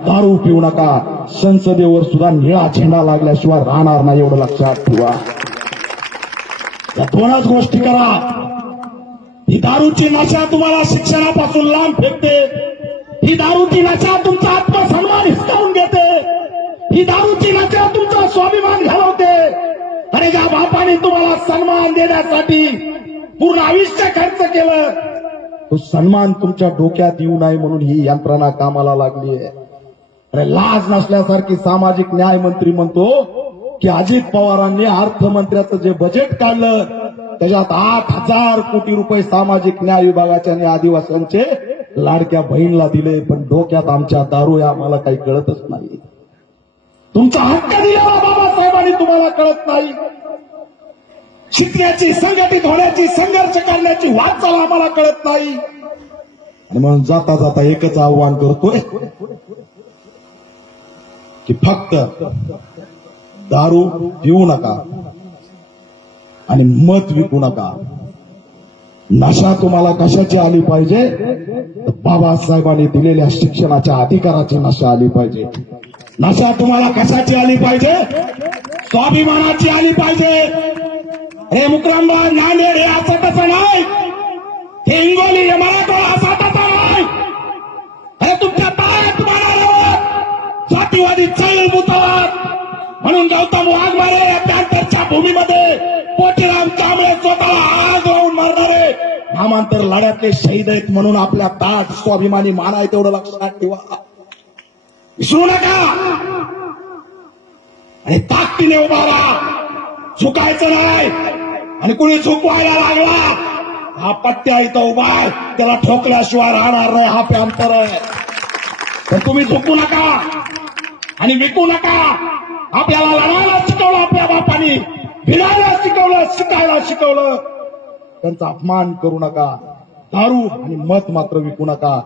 दारू पिऊ नका. संसदेवर सुद्धा निळा झेंडा लागल्याशिवाय राहणार नाही एवढं लक्षात ठेवा. या दोनच गोष्टी करा. ही दारूची नशा तुम्हाला शिक्षणापासून लांब फेकते. ही दारूची नशा तुमचा आत्मसन्मान हिसकावून घेते. ही दारूची नशा तुमचा स्वाभिमान घालवते. अरे ज्या बापाने तुम्हाला सन्मान देण्यासाठी पूर्ण आयुष्य खर्च केलं. तो सन्मान तुमच्या डोक्यात येऊ नये म्हणून ही यंत्रणा कामाला लागली आहे. अरे लाज नसल्यासारखी सामाजिक न्याय मंत्री म्हणतो की अजित पवारांनी अर्थमंत्र्याचं जे बजेट काढलं त्याच्यात आठ हजार कोटी रुपये सामाजिक न्याय विभागाच्या आणि आदिवासींचे लाडक्या बहीणला दिले पण डोक्यात आमच्या दारू या आम्हाला काही कळतच नाही. तुमचा हक्क दिला बाबासाहेबांनी तुम्हाला कळत नाही. शिकण्याची संघटित होण्याची संघर्ष करण्याची वाटचाल आम्हाला कळत नाही. आणि म्हणून जाता जाता एकच आव्हान करतोय की फक्त दारू पिऊ नका आणि मत विकू नका. नशा तुम्हाला कशाची आली पाहिजे? बाबासाहेबांनी दिलेल्या शिक्षणाच्या अधिकाराची नशा आली पाहिजे. नशा तुम्हाला कशाची आली पाहिजे? स्वाभिमानाची आली पाहिजे. हे मुक्रामबा नांदेड हे असं कसं नाही. हे हिंगोली राष्ट्रवादी जातीवादी चैल मुतवाद. म्हणून गौतम वाघमारे या पॅन्टरच्या भूमीमध्ये पोटीराम कांबळे स्वतःला आग लावून मारणारे. नामांतर लढ्यातले शहीद आहेत म्हणून आपल्या ताट स्वाभिमानी मानाय तेवढं लक्षात ठेवा. विसरू नका. आणि ताकदीने उभा राहा. झुकायचं नाही. आणि कुणी झुकवायला लागला हा पत्त्या इथं उभा आहे. त्याला ठोकल्याशिवाय राहणार नाही हा पॅम्पर आहे. तर तुम्ही झुकू नका. आणि विकू नका. आपल्याला लढायला शिकवलं आपल्या बापानी. भिडायला शिकवलं शिकायला शिकवलं. त्यांचा अपमान करू नका. दारू आणि मत मात्र विकू नका.